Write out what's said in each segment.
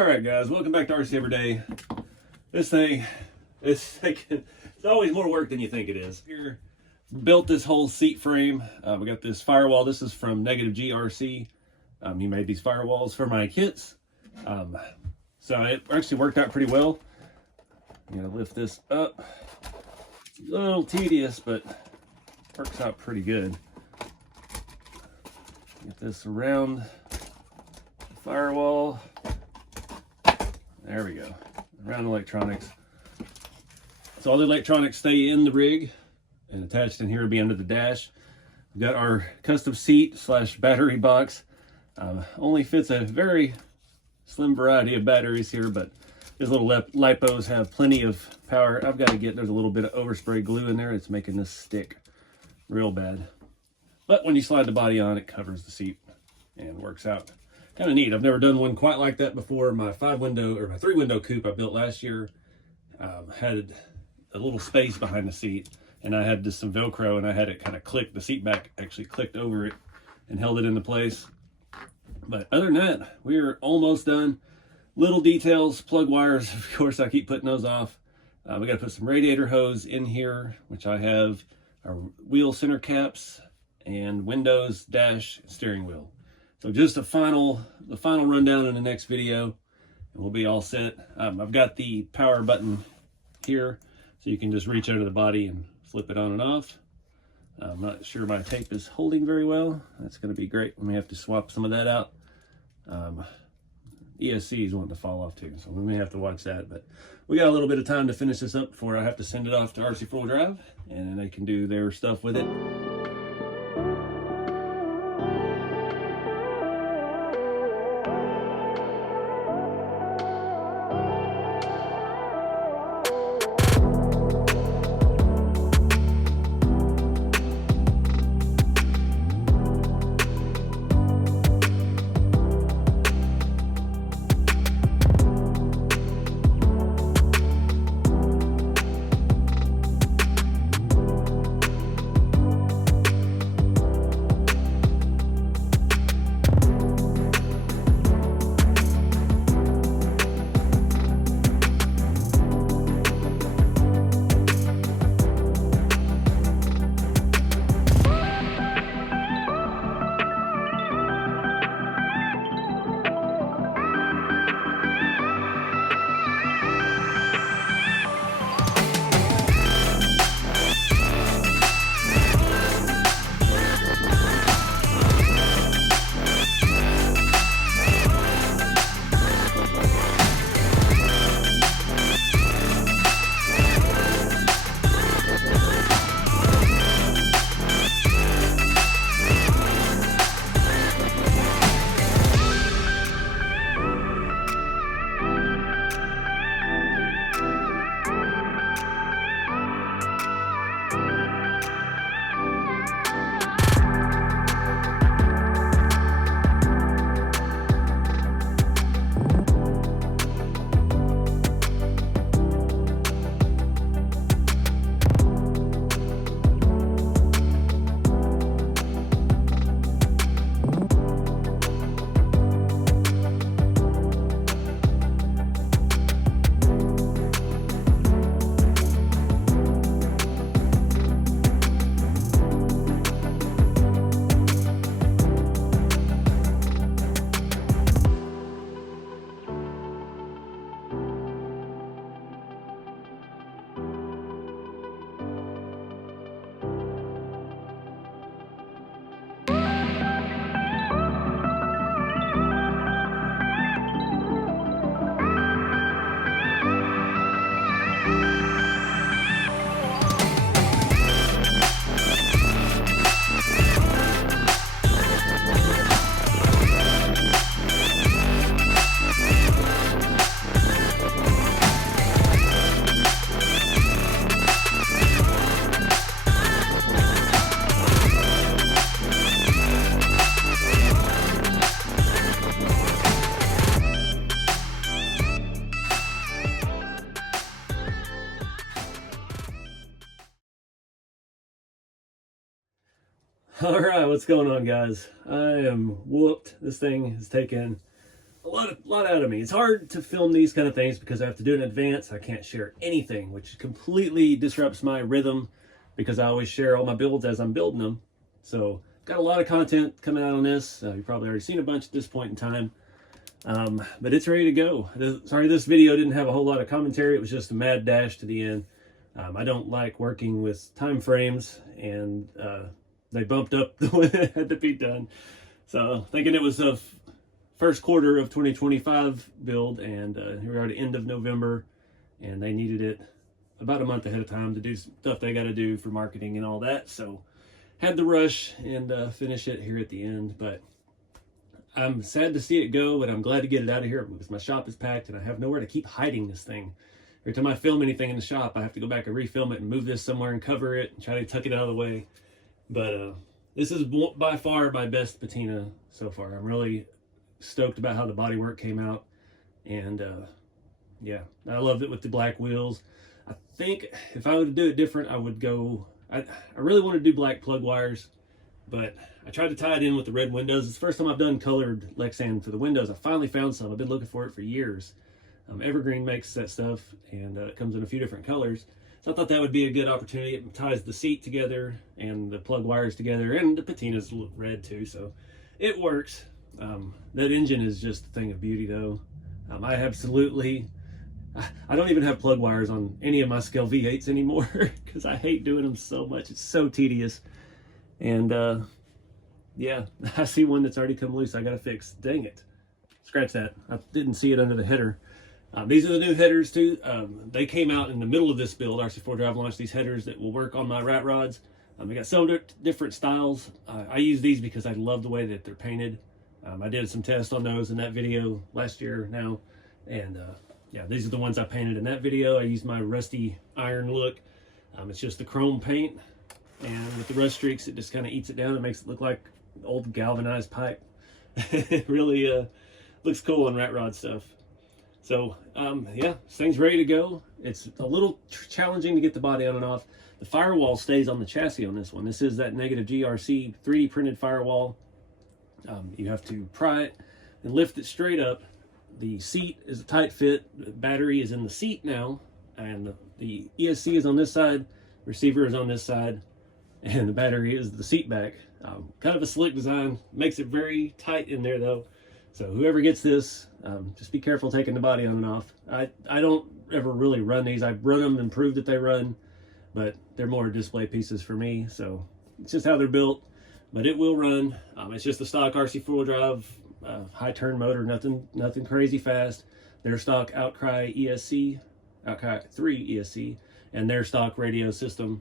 Alright guys, welcome back to RC4wd. This thing is taking, it's always more work than you think it is. Here, built this whole seat frame. We got this firewall. This is from Negative G RC. He made these firewalls for my kits. So it actually worked out pretty well. I'm gonna lift this up. It's a little tedious, but works out pretty good. Get this around the firewall. There we go, around electronics. So all the electronics stay in the rig and attached in here will be under the dash. We've got our custom seat slash battery box. Only fits a very slim variety of batteries here, but these little lipos have plenty of power. I've got to get, there's a little bit of overspray glue in there. It's making this stick real bad. But when you slide the body on, it covers the seat and works out. Kind of neat. I've never done one quite like that before. My 3-window coupe I built last year had a little space behind the seat, and I had just some Velcro, and I had it kind of click. The seat back actually clicked over it and held it into place. But other than that, we're almost done. Little details, plug wires, of course, I keep putting those off. We got to put some radiator hose in here, which I have, our wheel center caps, and windows, dash, steering wheel. So just the final rundown in the next video, and we'll be all set. I've got the power button here, so you can just reach under the body and flip it on and off. I'm not sure my tape is holding very well. That's going to be great. We may have to swap some of that out. ESC is wanting to fall off too, so we may have to watch that. But we got a little bit of time to finish this up before I have to send it off to RC4 Drive, and they can do their stuff with it. All right, what's going on, guys? I am whooped. This thing has taken a lot out of me. It's hard to film these kind of things because I have to do it in advance. I can't share anything, which completely disrupts my rhythm because I always share all my builds as I'm building them. So got a lot of content coming out on this. You've probably already seen a bunch at this point in time. But it's ready to go. Sorry, this video didn't have a whole lot of commentary. It was just a mad dash to the end. I don't like working with time frames, and they bumped up the way it had to be done. So thinking it was a first quarter of 2025 build, and here we are at the end of November, and they needed it about a month ahead of time to do stuff they got to do for marketing and all that. So had to rush and finish it here at the end. But I'm sad to see it go, but I'm glad to get it out of here because my shop is packed and I have nowhere to keep hiding this thing. Every time I film anything in the shop, I have to go back and refilm it and move this somewhere and cover it and try to tuck it out of the way. But this is by far my best patina so far. I'm really stoked about how the bodywork came out, and yeah, I loved it with the black wheels. I think if I were to do it different, I would go, I really want to do black plug wires, but I tried to tie it in with the red windows. It's the first time I've done colored Lexan for the windows. I finally found some. I've been looking for it for years. Evergreen makes that stuff, and it comes in a few different colors. So I thought that would be a good opportunity. It ties the seat together and the plug wires together, and the patina's red too, so it works. That engine is just a thing of beauty though. I don't even have plug wires on any of my scale V8s anymore because I hate doing them so much. It's so tedious. And yeah, I see one that's already come loose I gotta fix. Dang it. Scratch that. I didn't see it under the header. These are the new headers too. They came out in the middle of this build. RC4 Drive launched these headers that will work on my rat rods. They got so different styles. I use these because I love the way that they're painted. I did some tests on those in that video last year now. And yeah, these are the ones I painted in that video. I used my rusty iron look. It's just the chrome paint. And with the rust streaks, it just kind of eats it down. It makes it look like old galvanized pipe. It really looks cool on rat rod stuff. So yeah, this thing's ready to go. It's a little challenging to get the body on and off. The firewall stays on the chassis on this one. This is that negative GRC 3D printed firewall. You have to pry it and lift it straight up. The seat is a tight fit. The battery is in the seat now, and the ESC is on this side, receiver is on this side, and the battery is the seat back. Kind of a slick design, makes it very tight in there though. So whoever gets this, just be careful taking the body on and off. I don't ever really run these. I've run them and proved that they run, but they're more display pieces for me. So it's just how they're built, but it will run. It's just a stock RC4 Drive high turn motor, nothing crazy fast. Their stock Outcry ESC, Outcry 3 ESC, and their stock radio system.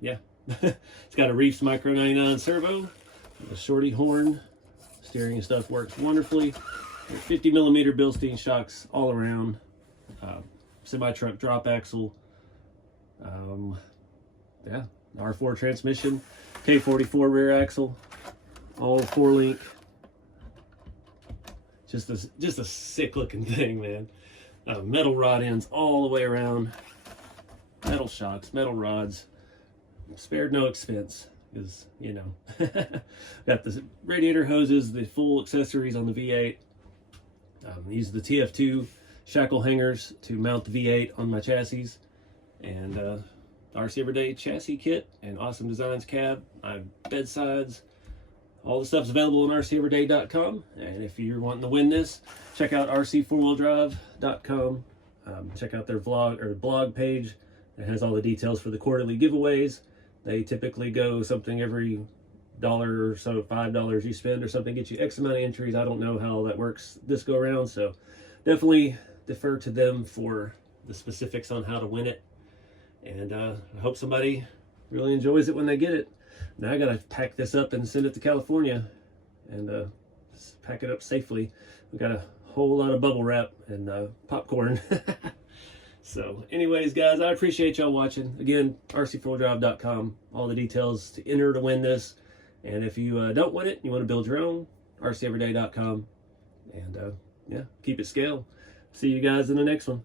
Yeah, it's got a Reefs Micro 99 servo, a shorty horn. Steering and stuff works wonderfully. 50mm Bilstein shocks all around. Semi-truck drop axle. Yeah, R4 transmission. K44 rear axle. All 4-link. Just a sick looking thing, man. Metal rod ends all the way around. Metal shocks, metal rods. Spared no expense. Because, you know, got the radiator hoses, the full accessories on the V8. Use the TF2 shackle hangers to mount the V8 on my chassis. And RC Everyday chassis kit and Awesome Designs cab. Bedsides. All the stuff's available on rceveryday.com. And if you're wanting to win this, check out RC4wd.com. Check out their blog page. It has all the details for the quarterly giveaways. They typically go something every $1 or so, $5 you spend or something, get you X amount of entries. I don't know how that works this go around, so definitely defer to them for the specifics on how to win it. And I hope somebody really enjoys it when they get it. Now I gotta pack this up and send it to California and pack it up safely. We got a whole lot of bubble wrap and popcorn. So anyways, guys, I appreciate y'all watching. Again, rc4wd.com, all the details to enter to win this. And if you don't win it, you want to build your own, rceveryday.com. And yeah, keep it scale. See you guys in the next one.